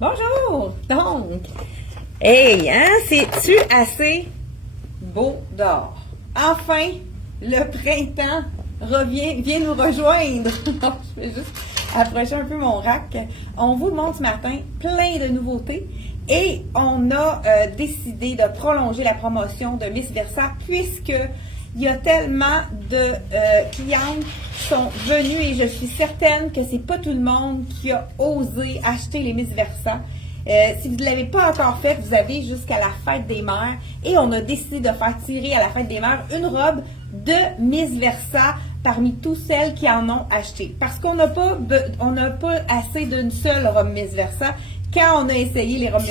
Bonjour! Donc, hey, hein, c'est-tu assez beau dehors? Enfin, le printemps vient nous rejoindre. Je vais juste approcher un peu mon rack. On vous montre ce matin plein de nouveautés et on a décidé de prolonger la promotion de Miss Versa puisque il y a tellement de clientes qui sont venues et je suis certaine que c'est pas tout le monde qui a osé acheter les Miss Versa. Si vous ne l'avez pas encore fait, vous avez jusqu'à la fête des mères et on a décidé de faire tirer à la fête des mères une robe de Miss Versa parmi toutes celles qui en ont acheté. Parce qu'on n'a pas assez d'une seule robe Miss Versa. Quand on a essayé les robes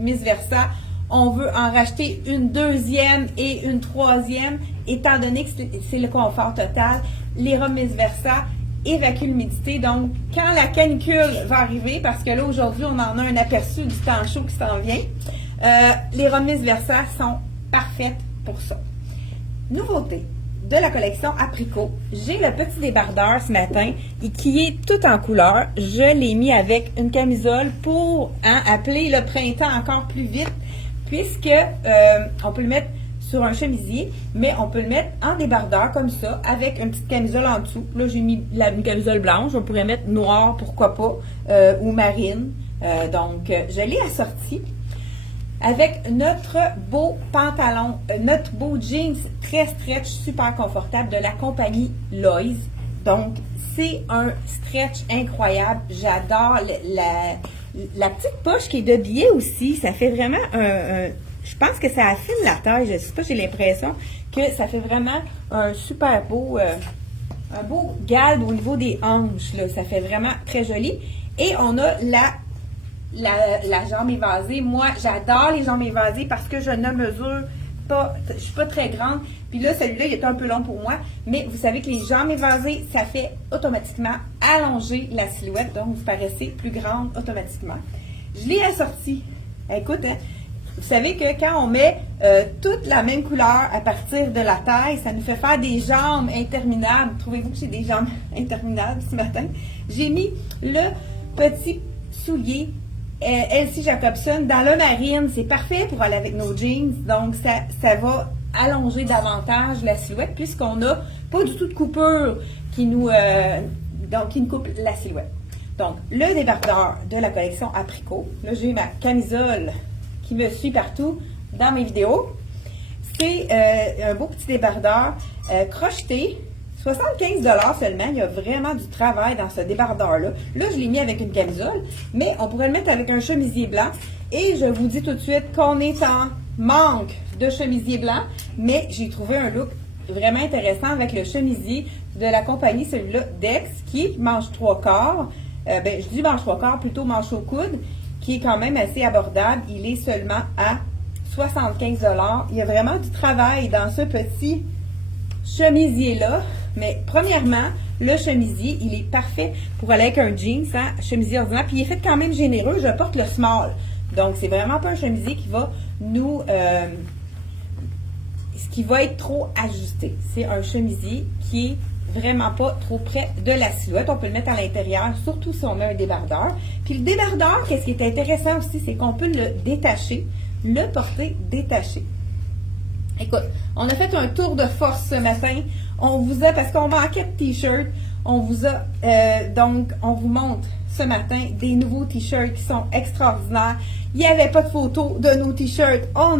Miss Versa, on veut en racheter une deuxième et une troisième, étant donné que c'est le confort total. Les robes Miss Versa évacuent l'humidité. Donc, quand la canicule va arriver, parce que là, aujourd'hui, on en a un aperçu du temps chaud qui s'en vient, les robes Miss Versa sont parfaites pour ça. Nouveauté de la collection Apricot. J'ai le petit débardeur ce matin qui est tout en couleur. Je l'ai mis avec une camisole pour appeler le printemps encore plus vite, puisque on peut le mettre sur un chemisier, mais on peut le mettre en débardeur comme ça, avec une petite camisole en dessous. Là, j'ai mis une camisole blanche. On pourrait mettre noir, pourquoi pas, ou marine. Donc, je l'ai assorti avec notre beau pantalon, notre beau jeans très stretch, super confortable de la compagnie Lois. Donc, c'est un stretch incroyable. J'adore la petite poche qui est de biais aussi. Ça fait vraiment je pense que ça affine la taille. Je sais pas, j'ai l'impression que ça fait vraiment un super beau, un beau galbe au niveau des hanches, là. Ça fait vraiment très joli. Et on a la jambe évasée. Moi, j'adore les jambes évasées parce que je ne mesure pas, je suis pas très grande. Puis là, celui-là, il est un peu long pour moi. Mais vous savez que les jambes évasées, ça fait automatiquement allonger la silhouette. Donc, vous paraissez plus grande automatiquement. Je l'ai assorti. Écoute, hein, vous savez que quand on met toute la même couleur à partir de la taille, ça nous fait faire des jambes interminables. Trouvez-vous que j'ai des jambes interminables ce matin? J'ai mis le petit soulier Elsie Jacobson dans le marine. C'est parfait pour aller avec nos jeans. Donc, ça va allonger davantage la silhouette puisqu'on n'a pas du tout de coupure qui nous coupe la silhouette. Donc, le débardeur de la collection Apricot. Là, j'ai ma camisole qui me suit partout dans mes vidéos. C'est un beau petit débardeur crocheté. 75 $ seulement. Il y a vraiment du travail dans ce débardeur-là. Là, je l'ai mis avec une camisole, mais on pourrait le mettre avec un chemisier blanc. Et je vous dis tout de suite qu'on est en manque de chemisier blanc, mais j'ai trouvé un look vraiment intéressant avec le chemisier de la compagnie, celui-là, Dex, qui est manche 3/4. Je dis manche 3/4, plutôt manche au coude, qui est quand même assez abordable. Il est seulement à 75 $. Il y a vraiment du travail dans ce petit chemisier-là. Mais premièrement, le chemisier, il est parfait pour aller avec un jeans, hein, chemisier ordinaire. Puis il est fait quand même généreux. Je porte le small. Donc, c'est vraiment pas un chemisier qui va qui va être trop ajusté. C'est un chemisier qui est vraiment pas trop près de la silhouette. On peut le mettre à l'intérieur, surtout si on met un débardeur. Puis le débardeur, qu'est-ce qui est intéressant aussi, c'est qu'on peut le détacher, le porter détaché. Écoute, on a fait un tour de force ce matin. On vous a, parce qu'on manquait de t-shirts, on vous a, donc, on vous montre ce matin des nouveaux t-shirts qui sont extraordinaires. Il n'y avait pas de photos de nos t-shirts. Moi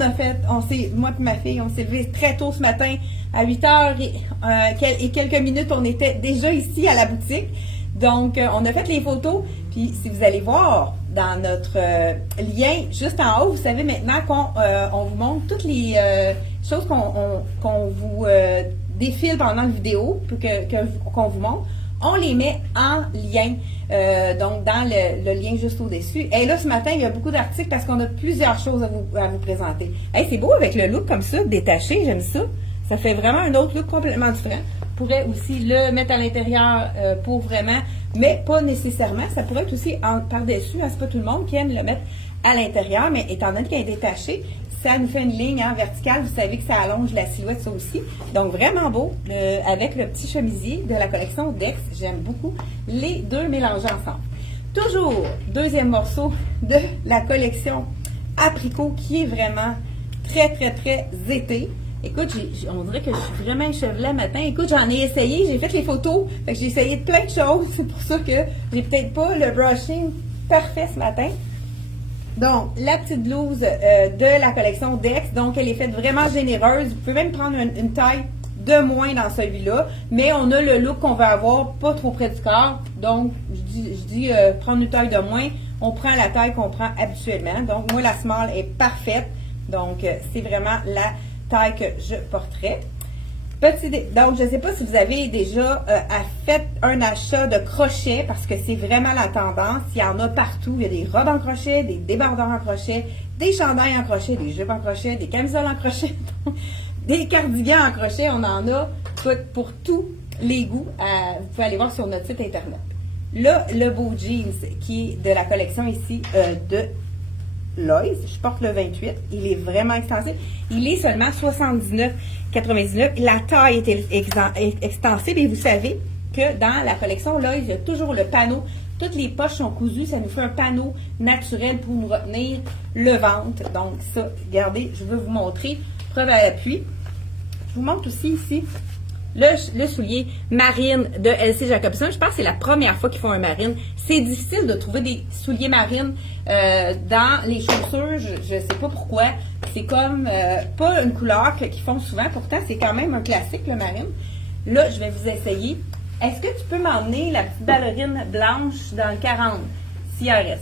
et ma fille, on s'est levé très tôt ce matin, à 8h et quelques minutes, on était déjà ici à la boutique. Donc, on a fait les photos. Puis, si vous allez voir dans notre lien juste en haut, vous savez maintenant qu'on vous montre toutes les choses qu'on vous défile pendant la vidéo, qu'on vous montre. On les met en lien, donc dans le lien juste au-dessus. Et là, ce matin, il y a beaucoup d'articles parce qu'on a plusieurs choses à vous présenter. Hey, c'est beau avec le look comme ça, détaché, j'aime ça. Ça fait vraiment un autre look complètement différent. On pourrait aussi le mettre à l'intérieur pour vraiment, mais pas nécessairement. Ça pourrait être aussi par-dessus. Hein, c'est pas tout le monde qui aime le mettre à l'intérieur, mais étant donné qu'il est détaché, ça nous fait une ligne verticale. Vous savez que ça allonge la silhouette, ça aussi. Donc, vraiment beau avec le petit chemisier de la collection Dex. J'aime beaucoup les deux mélangés ensemble. Toujours, deuxième morceau de la collection Apricot qui est vraiment très, très, très été. Écoute, on dirait que je suis vraiment échevelée matin. Écoute, j'en ai essayé, j'ai fait les photos, fait que j'ai essayé de plein de choses. C'est pour ça que j'ai peut-être pas le brushing parfait ce matin. Donc, la petite blouse de la collection Dex, donc elle est faite vraiment généreuse. Vous pouvez même prendre une taille de moins dans celui-là, mais on a le look qu'on veut avoir, pas trop près du corps. Donc, je dis prendre une taille de moins, on prend la taille qu'on prend habituellement. Donc, moi, la small est parfaite. Donc, c'est vraiment la taille que je porterais. Donc, je ne sais pas si vous avez déjà fait un achat de crochet parce que c'est vraiment la tendance. Il y en a partout. Il y a des robes en crochet, des débardeurs en crochet, des chandails en crochet, des jupes en crochet, des camisoles en crochet, des cardigans en crochet. On en a pour tous les goûts. Vous pouvez aller voir sur notre site internet. Là, le beau jeans qui est de la collection ici de Lois, je porte le 28, il est vraiment extensif. Il est seulement 79,99. La taille est extensible et vous savez que dans la collection Lois, il y a toujours le panneau. Toutes les poches sont cousues, ça nous fait un panneau naturel pour nous retenir le ventre. Donc ça, regardez, je veux vous montrer, preuve à l'appui. Je vous montre aussi ici le soulier marine de LC Jacobson. Je pense que c'est la première fois qu'ils font un marine. C'est difficile de trouver des souliers marines dans les chaussures. Je ne sais pas pourquoi. C'est comme pas une couleur qu'ils font souvent. Pourtant, c'est quand même un classique, le marine. Là, je vais vous essayer. Est-ce que tu peux m'emmener la petite ballerine blanche dans le 40, s'il en reste?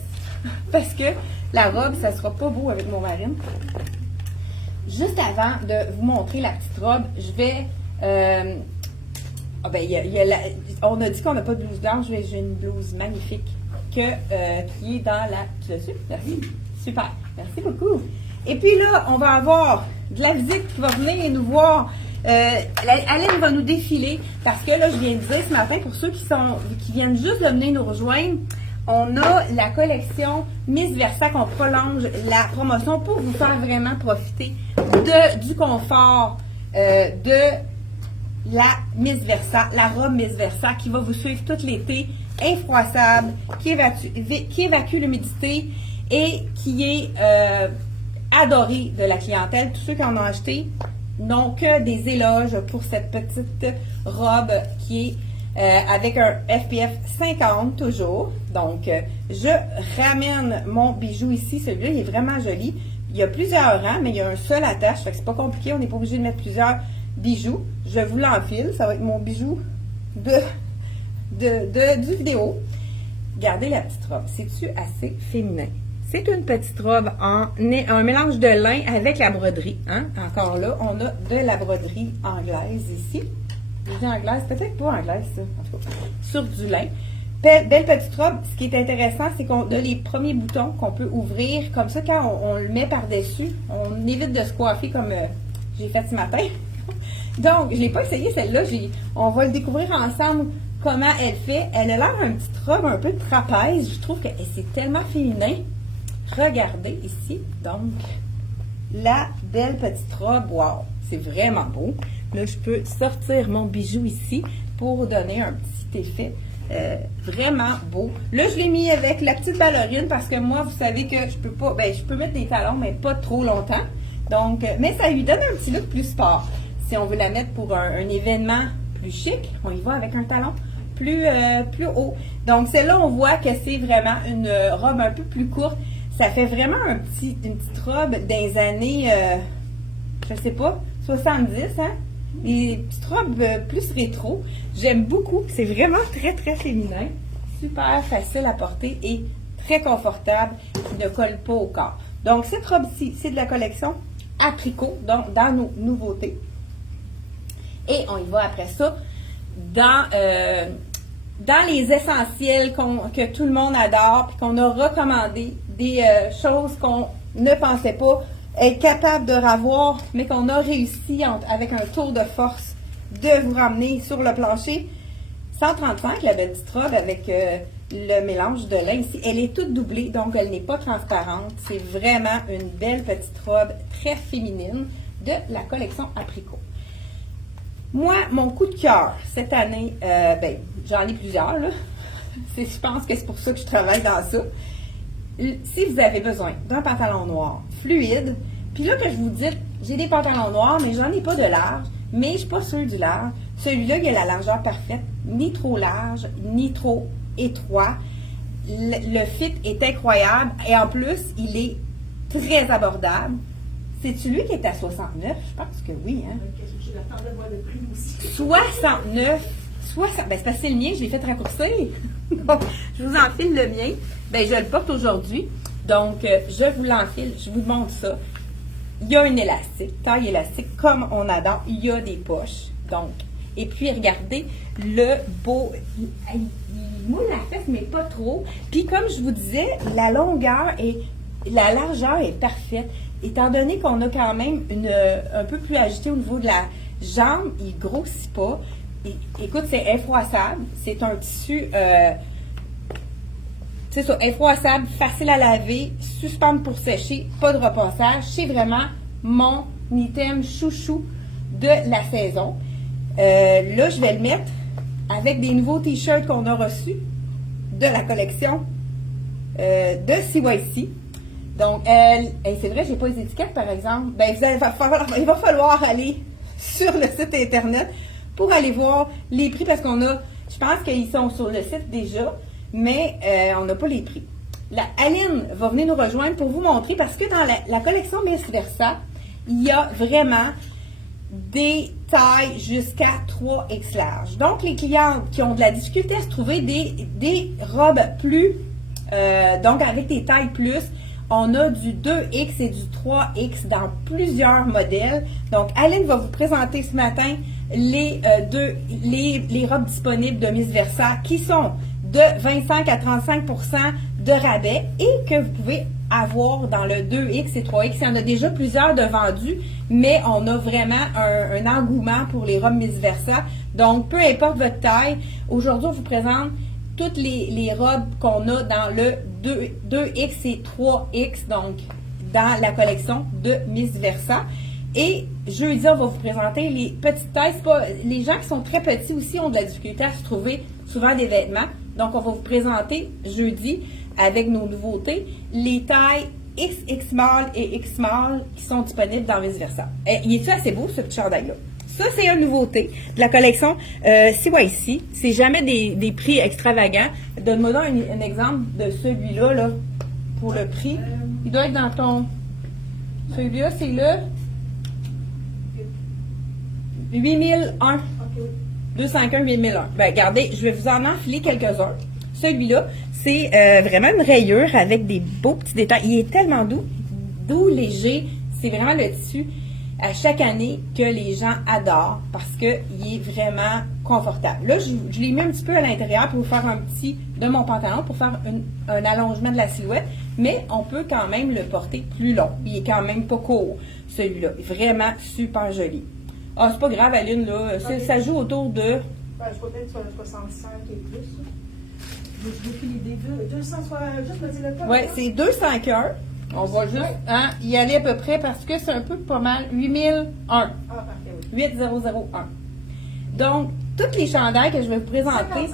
Parce que la robe, ça sera pas beau avec mon marine. Juste avant de vous montrer la petite robe, je vais... on a dit qu'on n'a pas de blouse blanche, j'ai une blouse magnifique qui est dans la... Tu l'as su? Merci. Super. Merci beaucoup. Et puis là, on va avoir de la visite qui va venir nous voir. Aline va nous défiler parce que là, je viens de dire ce matin, pour ceux qui viennent juste de venir nous rejoindre, on a la collection Miss Versa qu'on prolonge la promotion pour vous faire vraiment profiter du confort de la Miss Versa, la robe Miss Versa qui va vous suivre tout l'été, infroissable, qui évacue l'humidité et qui est adorée de la clientèle. Tous ceux qui en ont acheté n'ont que des éloges pour cette petite robe qui est avec un SPF 50 toujours. Donc, je ramène mon bijou ici. Celui-là, il est vraiment joli. Il y a plusieurs rangs, mais il y a un seul attache. Fait que c'est pas compliqué. On n'est pas obligé de mettre plusieurs bijoux. Je vous l'enfile. Ça va être mon bijou du vidéo. Regardez la petite robe. C'est-tu assez féminin? C'est une petite robe un mélange de lin avec la broderie. Hein? Encore là, on a de la broderie anglaise ici. Je dis anglaise, peut-être pas anglaise, ça, en tout cas. Sur du lin. Belle petite robe. Ce qui est intéressant, c'est qu'on a les premiers boutons qu'on peut ouvrir. Comme ça, quand on le met par-dessus, on évite de se coiffer comme j'ai fait ce matin. Donc, je ne l'ai pas essayé celle-là. On va le découvrir ensemble comment elle fait. Elle a l'air d'une petite robe un peu trapèze. Je trouve que c'est tellement féminin. Regardez ici. Donc, la belle petite robe. Wow! C'est vraiment beau. Là, je peux sortir mon bijou ici pour donner un petit effet vraiment beau. Là, je l'ai mis avec la petite ballerine parce que moi, vous savez que je peux pas, je peux mettre des talons, mais pas trop longtemps. Donc, mais ça lui donne un petit look plus sport. Si on veut la mettre pour un événement plus chic, on y va avec un talon plus haut. Donc, celle-là, on voit que c'est vraiment une robe un peu plus courte. Ça fait vraiment une petite robe des années, je sais pas, 70, hein? Des petites robes plus rétro. J'aime beaucoup. C'est vraiment très, très féminin. Super facile à porter et très confortable. Qui ne colle pas au corps. Donc, cette robe-ci, c'est de la collection Apricot, donc dans nos nouveautés. Et on y va après ça dans les essentiels que tout le monde adore puis qu'on a recommandé, des choses qu'on ne pensait pas être capable de revoir, mais qu'on a réussi avec un tour de force de vous ramener sur le plancher. 135, la belle petite robe avec le mélange de lin ici. Elle est toute doublée, donc elle n'est pas transparente. C'est vraiment une belle petite robe très féminine de la collection Apricot. Moi, mon coup de cœur cette année, j'en ai plusieurs, là. Je pense que c'est pour ça que je travaille dans ça. Si vous avez besoin d'un pantalon noir fluide, puis là que je vous dis, j'ai des pantalons noirs, mais j'en ai pas de large, mais je suis pas sûre du large. Celui-là, il a la largeur parfaite, ni trop large, ni trop étroit. Le fit est incroyable et en plus, il est très abordable. C'est-tu lui qui est à 69? Je pense que oui, hein? J'attendais de voir le prix aussi. 69! Ben c'est parce que c'est le mien, je l'ai fait raccourcir. Donc, je vous enfile le mien. Ben, je le porte aujourd'hui. Donc, je vous l'enfile, je vous montre ça. Il y a un élastique, taille élastique, comme on adore. Il y a des poches. Donc, et puis, regardez le beau. Il moule la fesse, mais pas trop. Puis, comme je vous disais, la longueur et la largeur est parfaite. Étant donné qu'on a quand même un peu plus agité au niveau de la jambe, il ne grossit pas. Écoute, c'est infroissable. C'est un tissu, c'est ça, infroissable, facile à laver, suspendre pour sécher, pas de repassage. C'est vraiment mon item chouchou de la saison. Là, je vais le mettre avec des nouveaux t-shirts qu'on a reçus de la collection de CYC. Donc, c'est vrai, j'ai pas les étiquettes, par exemple. Ben, il va falloir aller sur le site Internet pour aller voir les prix, parce qu'on a, je pense qu'ils sont sur le site déjà, mais on n'a pas les prix. Aline va venir nous rejoindre pour vous montrer, parce que dans la collection Miss Versa, il y a vraiment des tailles jusqu'à 3X large. Donc, les clientes qui ont de la difficulté à se trouver des robes plus, donc avec des tailles plus, on a du 2X et du 3X dans plusieurs modèles. Donc, Aline va vous présenter ce matin les robes disponibles de Miss Versa qui sont de 25 à 35 % de rabais et que vous pouvez avoir dans le 2X et 3X. Il y en a déjà plusieurs de vendus, mais on a vraiment un engouement pour les robes Miss Versa. Donc, peu importe votre taille, aujourd'hui, on vous présente toutes les robes qu'on a dans le 2X et 3X, donc dans la collection de Miss Versa. Et jeudi, on va vous présenter les petites tailles. Les gens qui sont très petits aussi ont de la difficulté à se trouver souvent des vêtements. Donc, on va vous présenter jeudi, avec nos nouveautés, les tailles XX small et X small qui sont disponibles dans Miss Versa. Il est-tu assez beau, ce petit chandail-là? Ça, c'est une nouveauté de la collection CYC. C'est jamais des prix extravagants. Donne-moi donc un exemple de celui-là, là, pour le prix. Il doit être dans ton... Celui-là, c'est le 8001. OK. 251 8001. Ben, regardez, je vais vous en enfiler quelques-uns. Celui-là, c'est vraiment une rayure avec des beaux petits détails. Il est tellement doux, léger. C'est vraiment le tissu à chaque année que les gens adorent parce qu'il est vraiment confortable. Là, je l'ai mis un petit peu à l'intérieur pour vous faire un petit de mon pantalon, pour faire un allongement de la silhouette, mais on peut quand même le porter plus long. Il est quand même pas court, celui-là. Vraiment super joli. Ah, c'est pas grave, Aline, là. Okay. Ça joue autour de... Ben, je crois peut-être sur le 65 et plus. Je n'ai plus l'idée. 200, juste me dire le code. Oui, c'est 251. On va juste y aller à peu près parce que c'est un peu pas mal. 8001. Ah, parfait, oui. 8001. Donc, toutes les chandails que je vais vous présenter,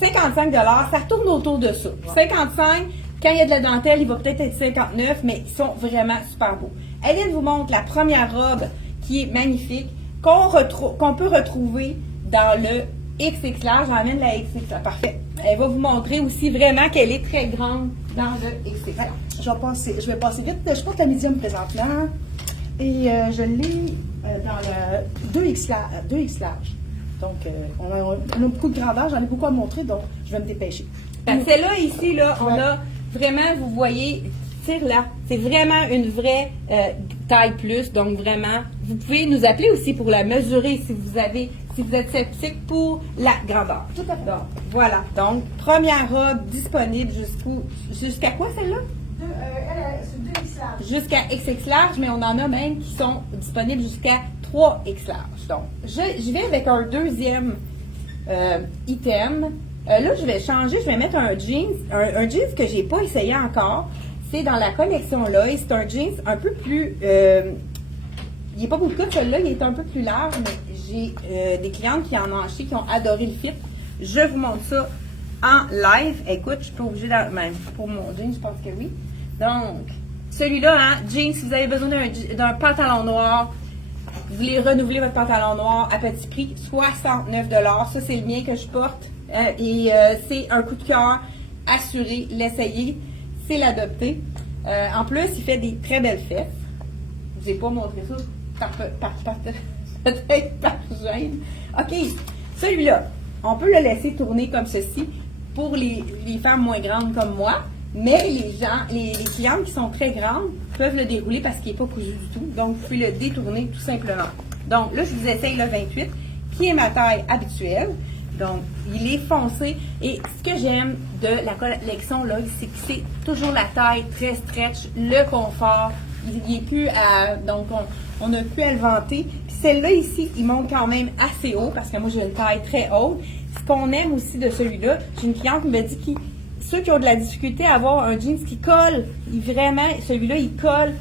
55 $55, ça tourne autour de ça. Ouais. 55, quand il y a de la dentelle, il va peut-être être 59, mais ils sont vraiment super beaux. Aline vous montre la première robe qui est magnifique, qu'on peut retrouver dans le XX large. J'emmène la XX large. Parfait. Elle va vous montrer aussi vraiment qu'elle est très grande dans le XX large. Je vais passer vite. Je porte la médium présentement et je l'ai dans le 2X large. Donc, on a beaucoup de grandeur. J'en ai beaucoup à montrer, donc je vais me dépêcher. Celle-là, ici, là, on a vraiment, vous voyez, tire-là. C'est vraiment une vraie taille plus. Donc, vraiment, vous pouvez nous appeler aussi pour la mesurer si vous êtes sceptique pour la grandeur. Tout à fait. Donc, voilà. Donc, première robe disponible jusqu'à quoi celle-là? C'est 2X large. Jusqu'à XX large, mais on en a même qui sont disponibles jusqu'à 3X large. Donc, je vais avec un deuxième item. Là, je vais changer, je vais mettre un jeans que j'ai pas essayé encore. C'est dans la collection là, et c'est un jeans un peu plus... il n'est pas beaucoup de celui-là, il est un peu plus large, mais j'ai des clientes qui en ont acheté, qui ont adoré le fit. Je vous montre ça en live. Écoute, je suis pas obligée même pour mon jean, je pense que oui. Donc, celui-là, hein, jean, si vous avez besoin d'un pantalon noir, vous voulez renouveler votre pantalon noir à petit prix, 69 $. Ça, c'est le mien que je porte. C'est un coup de cœur assuré. L'essayer, c'est l'adopter. En plus, il fait des très belles fesses. Je n'ai pas montré ça peut-être par gêne. OK, celui-là, on peut le laisser tourner comme ceci pour les femmes moins grandes comme moi. Mais les clientes qui sont très grandes peuvent le dérouler parce qu'il n'est pas cousu du tout. Donc, vous pouvez le détourner tout simplement. Donc, là, je vous essaye le 28, qui est ma taille habituelle. Donc, il est foncé. Et ce que j'aime de la collection, là, c'est que c'est toujours la taille très stretch, le confort. Il n'est plus à... Donc, on n'a plus à le vanter. Puis celle-là, ici, il monte quand même assez haut parce que moi, j'ai une taille très haute. Ce qu'on aime aussi de celui-là, j'ai une cliente qui me dit que ceux qui ont de la difficulté à avoir un jeans qui colle, celui-là, il colle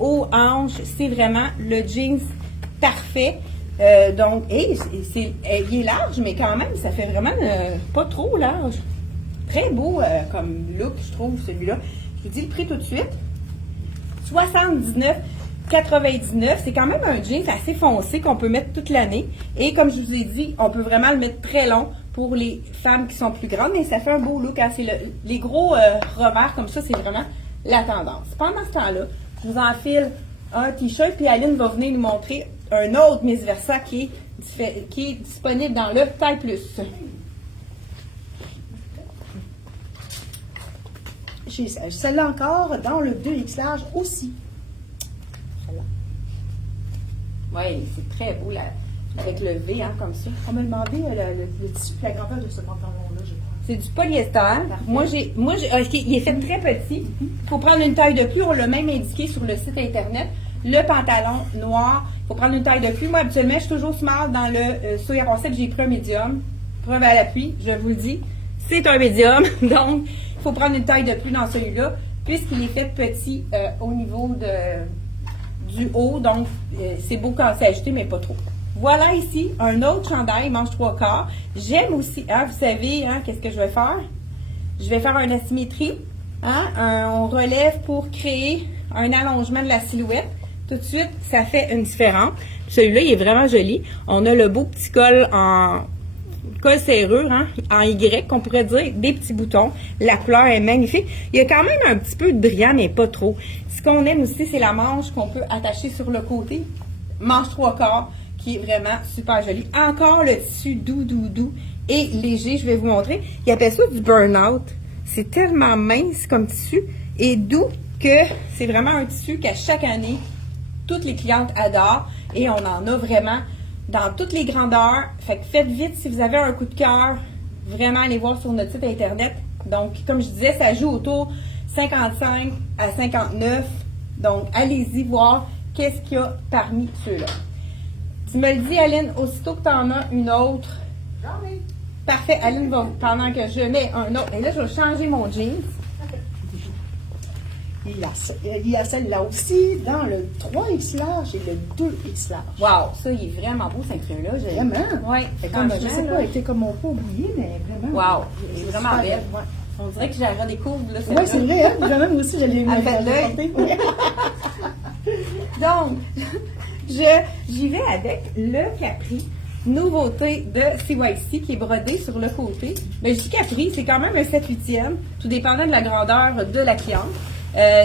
aux hanches. C'est vraiment le jeans parfait. Donc, il est large, mais quand même, ça fait vraiment pas trop large. Très beau comme look, je trouve, celui-là. Je vous dis le prix tout de suite. 79,99. C'est quand même un jeans assez foncé qu'on peut mettre toute l'année. Et comme je vous ai dit, on peut vraiment le mettre très long pour les femmes qui sont plus grandes, mais ça fait un beau look. Hein? Les gros revers comme ça, c'est vraiment la tendance. Pendant ce temps-là, je vous enfile un t-shirt, puis Aline va venir nous montrer un autre Miss Versa qui est disponible dans le taille plus. J'ai celle-là encore dans le 2X large aussi. Celle-là. Oui, c'est très beau là, avec le V hein, comme ça. On m'a demandé le tissu et la grandeur de ce pantalon-là, je crois. C'est du polyester. Moi, il est fait très petit. Il faut prendre une taille de plus. On l'a même indiqué sur le site internet. Le pantalon noir, il faut prendre une taille de plus. Moi, habituellement, je suis toujours small dans le Soya Concept. J'ai pris un médium. Preuve à l'appui, je vous le dis. C'est un médium. Donc, il faut prendre une taille de plus dans celui-là, puisqu'il est fait petit au niveau du haut. Donc, c'est beau quand c'est ajouté, mais pas trop. Voilà ici un autre chandail, manche 3/4. J'aime aussi, hein, vous savez, hein, qu'est-ce que je vais faire? Je vais faire une asymétrie. Hein, on relève pour créer un allongement de la silhouette. Tout de suite, ça fait une différence. Celui-là, il est vraiment joli. On a le beau petit col en col serrure, hein, en Y, qu'on pourrait dire, des petits boutons. La couleur est magnifique. Il y a quand même un petit peu de brillant, mais pas trop. Ce qu'on aime aussi, c'est la manche qu'on peut attacher sur le côté. Manche 3/4, qui est vraiment super jolie. Encore le tissu doux et léger, je vais vous montrer. Il appelle ça du burn-out. C'est tellement mince comme tissu et doux que c'est vraiment un tissu qu'à chaque année, toutes les clientes adorent et on en a vraiment dans toutes les grandeurs. Fait que faites vite si vous avez un coup de cœur. Vraiment, allez voir sur notre site internet. Donc, comme je disais, ça joue autour 55 à 59. Donc, allez-y voir qu'est-ce qu'il y a parmi ceux-là. Tu me le dis, Aline, aussitôt que tu en as une autre. J'en ai. Parfait, Aline va, pendant que je mets un autre. Et là, je vais changer mon jeans. Il y a celle-là aussi dans le 3X large et le 2X large. Wow, ça, il est vraiment beau, ceinture-là. Vraiment? Oui, Comme, je sais pas, était comme on peut oublier, mais vraiment. Wow, c'est vraiment belle. Ouais. On dirait que j'ai la redécouvre. Oui, c'est vrai, hein? Moi aussi, je l'ai mis. Elle fait de l'œil. Donc, j'y vais avec le Capri. Nouveauté de CYC qui est brodé sur le côté. Mais je dis Capri, c'est quand même un 7/8e, tout dépendant de la grandeur de la cliente.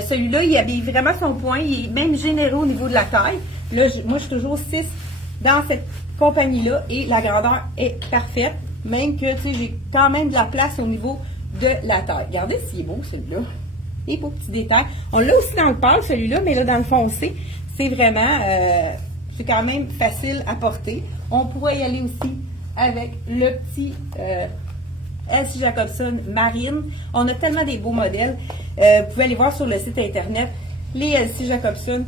Celui-là, il habille vraiment son point. Il est même généreux au niveau de la taille. Là, moi, je suis toujours 6 dans cette compagnie-là et la grandeur est parfaite. Même que, tu sais, j'ai quand même de la place au niveau de la taille. Regardez s'il est beau, celui-là. Et beau petit détail. On l'a aussi dans le pâle, celui-là, mais là, dans le foncé, c'est vraiment... c'est quand même facile à porter. On pourrait y aller aussi avec le petit LC Jacobson Marine. On a tellement des beaux modèles. Vous pouvez aller voir sur le site internet les LC Jacobson.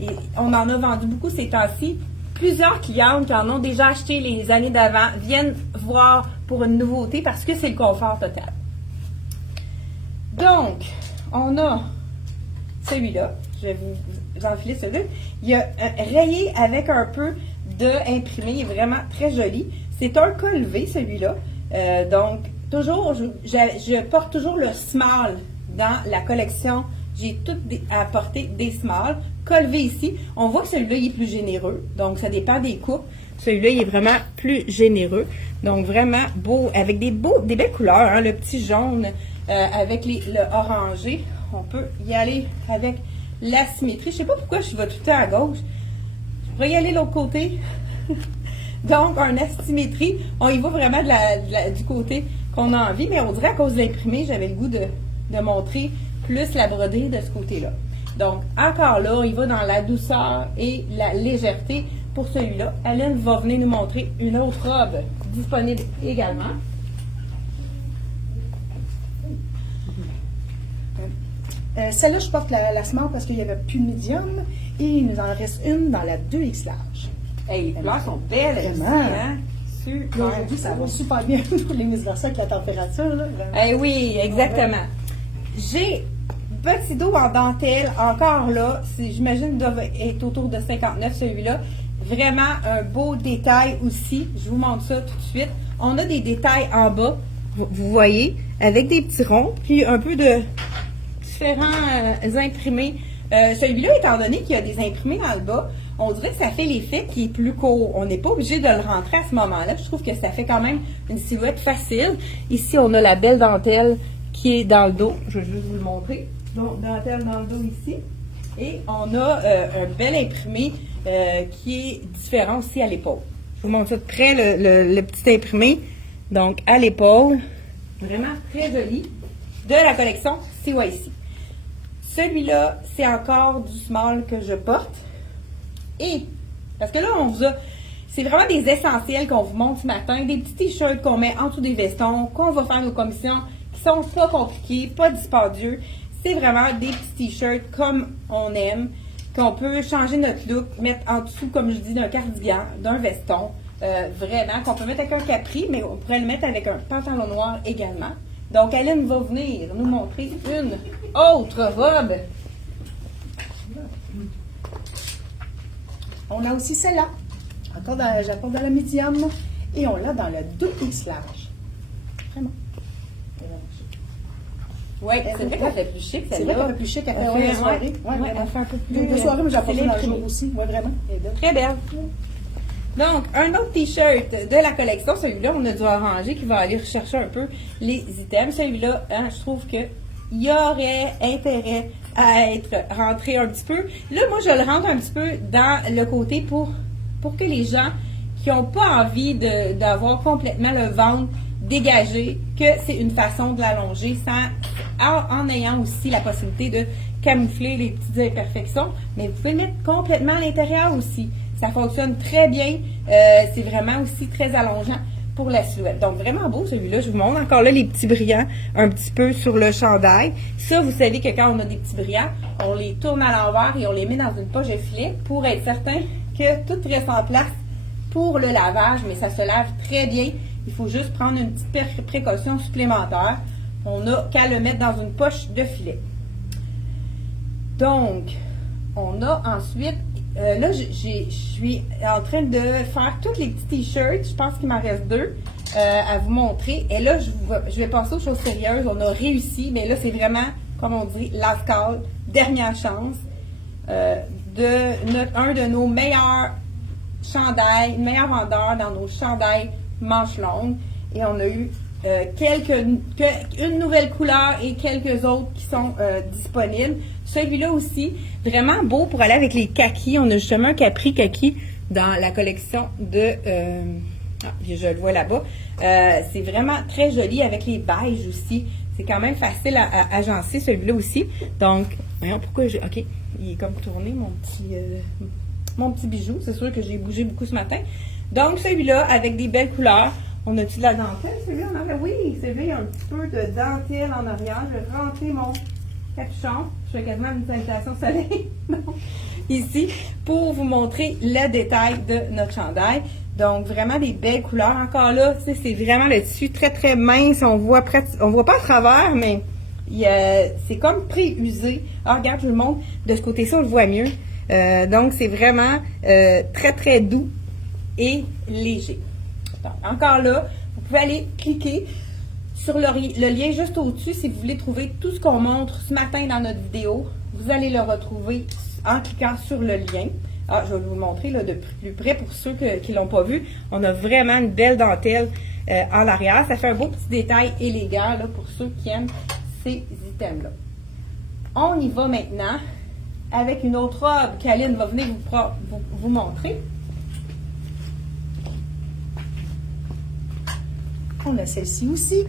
Et on en a vendu beaucoup ces temps-ci. Plusieurs clientes qui en ont déjà acheté les années d'avant viennent voir pour une nouveauté parce que c'est le confort total. Donc, on a celui-là. Je vais vous enfiler celui-là. Il y a rayé avec un peu d'imprimé. Il est vraiment très joli. C'est un col V, celui-là. Donc, toujours, je porte toujours le small dans la collection. J'ai tout apporté des smalls. Colvé ici, on voit que celui-là, il est plus généreux. Donc, ça dépend des coupes. Celui-là, il est vraiment plus généreux. Donc, vraiment beau, avec des belles couleurs. Hein, le petit jaune avec le orangé. On peut y aller avec la symétrie. Je sais pas pourquoi je vais tout le temps à gauche. Je pourrais y aller de l'autre côté. Donc, un asymétrie, on y va vraiment du côté qu'on a envie, mais on dirait à cause de l'imprimé, j'avais le goût de montrer plus la brodée de ce côté-là. Donc, encore là, il va dans la douceur et la légèreté pour celui-là. Aline va venir nous montrer une autre robe disponible également. Celle-là, je porte la small parce qu'il n'y avait plus de médium et il nous en reste une dans la 2X large. Hey, les couleurs sont belles, vraiment. Hein? Super. Aujourd'hui, ça va super bien pour les vice-versa avec la température. Là, hey, oui, exactement. J'ai petit dos en dentelle, encore là, j'imagine qu'il doit être autour de 59 celui-là. Vraiment un beau détail aussi. Je vous montre ça tout de suite. On a des détails en bas, vous voyez, avec des petits ronds, puis un peu de différents imprimés. Celui-là, étant donné qu'il y a des imprimés dans le bas, on dirait que ça fait l'effet qui est plus court. On n'est pas obligé de le rentrer à ce moment-là. Je trouve que ça fait quand même une silhouette facile. Ici, on a la belle dentelle qui est dans le dos. Je vais juste vous le montrer. Donc, dentelle dans le dos ici. Et on a un bel imprimé qui est différent aussi à l'épaule. Je vous montre ça de près, le petit imprimé. Donc, à l'épaule. Vraiment très joli. De la collection CYC. Celui-là, c'est encore du small que je porte. Et, parce que là, c'est vraiment des essentiels qu'on vous montre ce matin, des petits t-shirts qu'on met en dessous des vestons, qu'on va faire nos commissions, qui sont pas compliqués, pas dispendieux. C'est vraiment des petits t-shirts comme on aime, qu'on peut changer notre look, mettre en dessous, comme je dis, d'un cardigan, d'un veston, vraiment, qu'on peut mettre avec un capri, mais on pourrait le mettre avec un pantalon noir également. Donc, Aline va venir nous montrer une autre robe. On a aussi celle-là. Encore j'apporte dans la médium. Et on l'a dans le 2X large. Vraiment. Oui, c'est vrai qu'elle fait plus chic, celle-là. C'est vrai qu'elle fait plus chic. Elle fait une soirée. Ouais, elle fait un peu plus... De soirée, mais j'apporte dans le jour aussi. Oui, vraiment. Très belle. Donc, un autre t-shirt de la collection. Celui-là, on a dû arranger qui va aller rechercher un peu les items. Celui-là, hein, je trouve que il y aurait intérêt à être rentré un petit peu. Là, moi, je le rentre un petit peu dans le côté pour que les gens qui n'ont pas envie d'avoir complètement le ventre dégagé, que c'est une façon de l'allonger en ayant aussi la possibilité de camoufler les petites imperfections. Mais vous pouvez le mettre complètement à l'intérieur aussi. Ça fonctionne très bien. C'est vraiment aussi très allongeant pour la silhouette. Donc, vraiment beau celui-là. Je vous montre encore là les petits brillants un petit peu sur le chandail. Ça, vous savez que quand on a des petits brillants, on les tourne à l'envers et on les met dans une poche de filet pour être certain que tout reste en place pour le lavage, mais ça se lave très bien. Il faut juste prendre une petite précaution supplémentaire. On n'a qu'à le mettre dans une poche de filet. Donc, on a ensuite... là, je suis en train de faire tous les petits t-shirts. Je pense qu'il m'en reste 2 à vous montrer. Et là, je vais passer aux choses sérieuses. On a réussi, mais là, c'est vraiment, comme on dit, last call, dernière chance. Un de nos meilleurs chandails, meilleurs vendeurs dans nos chandails manches longues. Et on a eu une nouvelle couleur et quelques autres qui sont disponibles. Celui-là aussi, vraiment beau pour aller avec les kakis. On a justement un capri kaki dans la collection de... je le vois là-bas. C'est vraiment très joli avec les beiges aussi. C'est quand même facile à agencer celui-là aussi. Donc, voyons pourquoi j'ai... OK, il est comme tourné mon petit bijou. C'est sûr que j'ai bougé beaucoup ce matin. Donc, celui-là avec des belles couleurs. On a-tu de la dentelle, celui-là en arrière? Oui, celui-là, il y a un petit peu de dentelle en arrière. Je vais rentrer mon capuchon. Je fais quasiment une salutation soleil ici pour vous montrer le détail de notre chandail. Donc, vraiment des belles couleurs. Encore là, c'est vraiment le tissu très, très mince. On voit pas à travers, mais c'est comme pré-usé. Ah, regarde, je vous le montre. De ce côté-ci, on le voit mieux. Donc, c'est vraiment très, très doux et léger. Donc, encore là, vous pouvez aller cliquer Sur le lien juste au-dessus, si vous voulez trouver tout ce qu'on montre ce matin dans notre vidéo, vous allez le retrouver en cliquant sur le lien. Ah, je vais vous le montrer là, de plus près pour ceux qui ne l'ont pas vu. On a vraiment une belle dentelle en arrière. Ça fait un beau petit détail élégant là, pour ceux qui aiment ces items-là. On y va maintenant avec une autre robe qu'Aline va venir vous montrer. On a celle-ci aussi,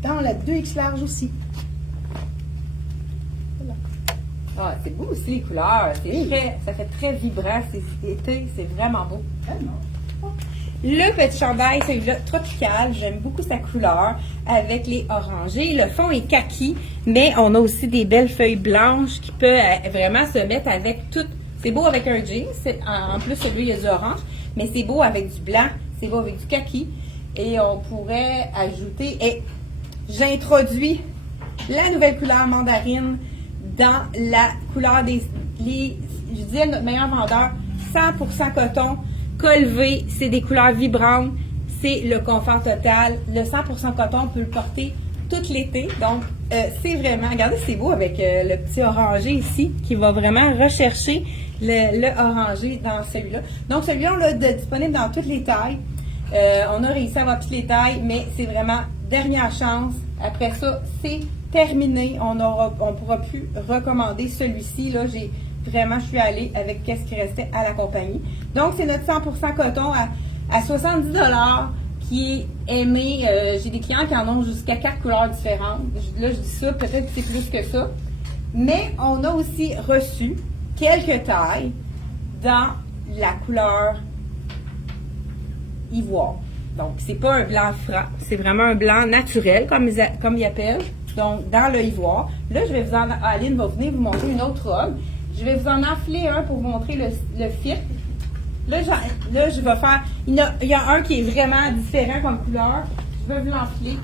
dans la 2X large aussi. Voilà. Ah, c'est beau aussi les couleurs. Ça fait très vibrant. C'est été, c'est vraiment beau. Le petit chandail, celui-là, tropical. J'aime beaucoup sa couleur avec les orangés. Le fond est kaki, mais on a aussi des belles feuilles blanches qui peuvent vraiment se mettre avec tout. C'est beau avec un jean. En plus, celui il y a du orange, mais c'est beau avec du blanc. C'est beau avec du kaki. Et on pourrait ajouter, et j'introduis la nouvelle couleur mandarine dans la couleur je disais notre meilleur vendeur, 100% coton, colvé, c'est des couleurs vibrantes, c'est le confort total. Le 100% coton, on peut le porter tout l'été, donc c'est vraiment, regardez c'est beau avec le petit orangé ici, qui va vraiment rechercher le orangé dans celui-là. Donc celui-là, on l'a disponible dans toutes les tailles. On a réussi à avoir toutes les tailles, mais c'est vraiment dernière chance. Après ça, c'est terminé. On pourra plus recommander celui-ci. Là, je suis allée avec qu'est-ce qui restait à la compagnie. Donc, c'est notre 100% coton à 70 $ qui est aimé. J'ai des clients qui en ont jusqu'à 4 couleurs différentes. Là, je dis ça, peut-être que c'est plus que ça. Mais on a aussi reçu quelques tailles dans la couleur ivoire. Donc, c'est pas un blanc franc, c'est vraiment un blanc naturel, comme ils appellent. Donc, dans le ivoire. Là, Aline va venir vous montrer une autre robe. Je vais vous en enfiler un pour vous montrer le fit. Là, je vais faire... Il y a un qui est vraiment différent comme couleur. Je vais vous l'enfiler.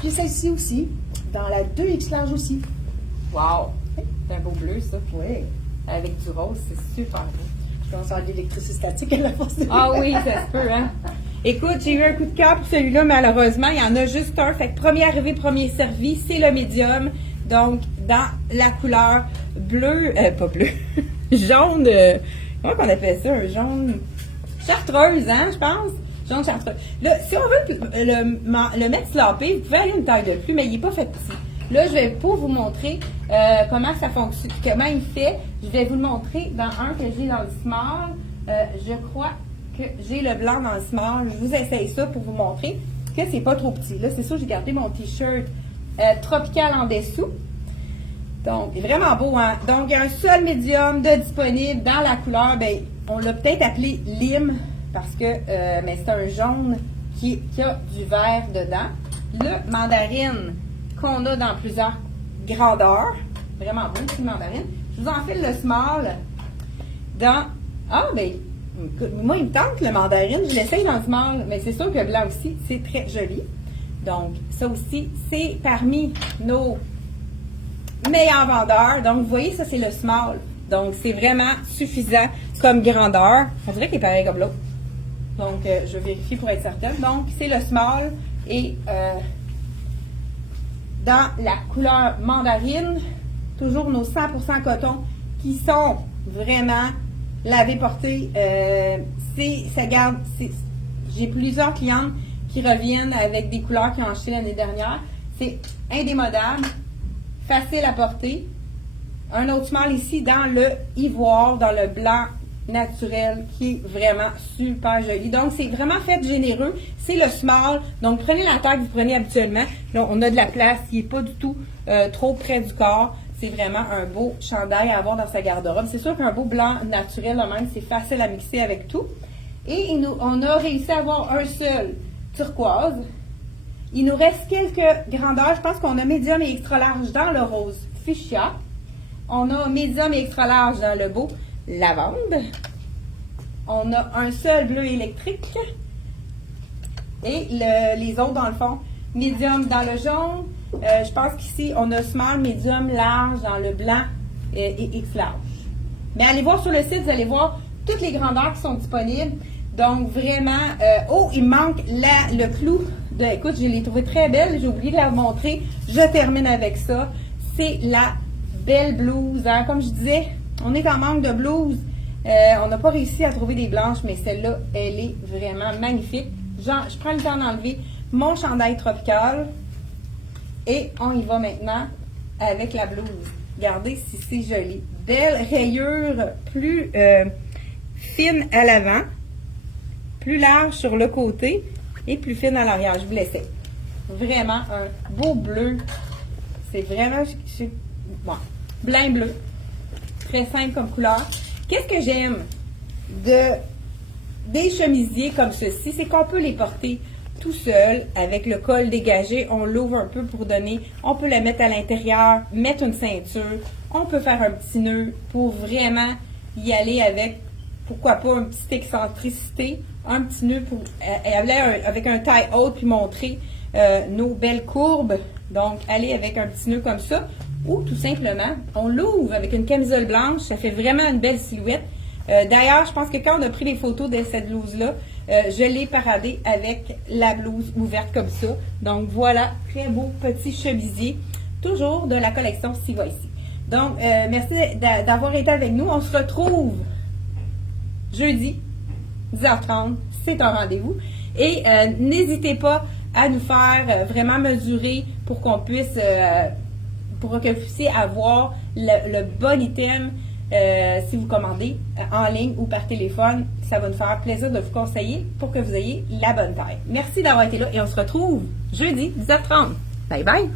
Puis celle-ci aussi, dans la 2X large aussi. Wow! C'est un beau bleu, ça. Oui. Avec du rose, c'est super beau. Je pense à l'électricité statique à la force de... Ah oui, ça se peut, hein? Écoute, j'ai eu un coup de cœur pour celui-là, malheureusement, il y en a juste un. Fait que premier arrivé, premier servi, c'est le médium. Donc, dans la couleur bleu, pas bleu, jaune, comment on appelle ça? Un jaune chartreuse, hein, je pense? Jaune chartreuse. Là, si on veut le mettre slapé, vous pouvez aller une taille de plus, mais il n'est pas fait petit. Là, je vais pas vous montrer comment ça fonctionne, comment il fait. Je vais vous le montrer dans un que j'ai dans le small. Je crois que j'ai le blanc dans le small. Je vous essaye ça pour vous montrer que c'est pas trop petit. Là, c'est ça, j'ai gardé mon t-shirt tropical en dessous. Donc, il est vraiment beau, hein? Donc, il y a un seul médium de disponible dans la couleur. Ben, on l'a peut-être appelé lime parce que mais c'est un jaune qui a du vert dedans. Le mandarine qu'on a dans plusieurs grandeurs. Vraiment beau, petit mandarine. Je vous enfile le small dans... Ah, ben, écoute, moi, il me tente le mandarine. Je l'essaye dans le small, mais c'est sûr que le blanc aussi, c'est très joli. Donc, ça aussi, c'est parmi nos meilleurs vendeurs. Donc, vous voyez, ça, c'est le small. Donc, c'est vraiment suffisant comme grandeur. On dirait qu'il est pareil comme l'autre. Donc, je vérifie pour être certaine. Donc, c'est le small et... dans la couleur mandarine, toujours nos 100% coton qui sont vraiment lavés, portés. Ça garde. J'ai plusieurs clientes qui reviennent avec des couleurs qu'ils ont achetées l'année dernière. C'est indémodable, facile à porter. Un autre small ici dans le ivoire, dans le blanc naturel qui est vraiment super joli. Donc, c'est vraiment fait généreux. C'est le small. Donc, prenez la taille que vous prenez habituellement. Là, on a de la place. Il n'est pas du tout trop près du corps. C'est vraiment un beau chandail à avoir dans sa garde-robe. C'est sûr qu'un beau blanc naturel, même, c'est facile à mixer avec tout. Et on a réussi à avoir un seul turquoise. Il nous reste quelques grandeurs. Je pense qu'on a médium et extra large dans le rose fuchsia. On a médium et extra large dans le beau lavande. On a un seul bleu électrique. Et les autres, dans le fond, médium dans le jaune. Je pense qu'ici, on a small, médium, large dans le blanc et X large. Mais allez voir sur le site, vous allez voir toutes les grandeurs qui sont disponibles. Donc, vraiment, il manque le clou écoute, je l'ai trouvée très belle. J'ai oublié de la montrer. Je termine avec ça. C'est la belle blouse. Hein? Comme je disais, on est en manque de blouse. On n'a pas réussi à trouver des blanches, mais celle-là, elle est vraiment magnifique. Je prends le temps d'enlever mon chandail tropical. Et on y va maintenant avec la blouse. Regardez si c'est joli. Belle rayure, plus fine à l'avant, plus large sur le côté et plus fine à l'arrière. Je vous l'essaie. Vraiment un beau bleu. C'est vraiment bon, blanc bleu. Très simple comme couleur. Qu'est-ce que j'aime des chemisiers comme ceci? C'est qu'on peut les porter tout seul, avec le col dégagé, on l'ouvre un peu pour donner, on peut la mettre à l'intérieur, mettre une ceinture, on peut faire un petit nœud pour vraiment y aller avec, pourquoi pas, une petite excentricité, un petit nœud pour aller avec un taille haute puis montrer nos belles courbes, donc aller avec un petit nœud comme ça, ou tout simplement, on l'ouvre avec une camisole blanche, ça fait vraiment une belle silhouette. D'ailleurs, je pense que quand on a pris les photos de cette blouse-là, je l'ai paradée avec la blouse ouverte comme ça. Donc voilà, très beau petit chemisier, toujours de la collection Siva ici. Donc, merci d'avoir été avec nous. On se retrouve jeudi, 10h30, c'est un rendez-vous. Et n'hésitez pas à nous faire vraiment mesurer pour qu'on puisse, pour que vous puissiez avoir le bon item. Si vous commandez en ligne ou par téléphone, ça va nous faire plaisir de vous conseiller pour que vous ayez la bonne taille. Merci d'avoir été là et on se retrouve jeudi 10h30. Bye bye!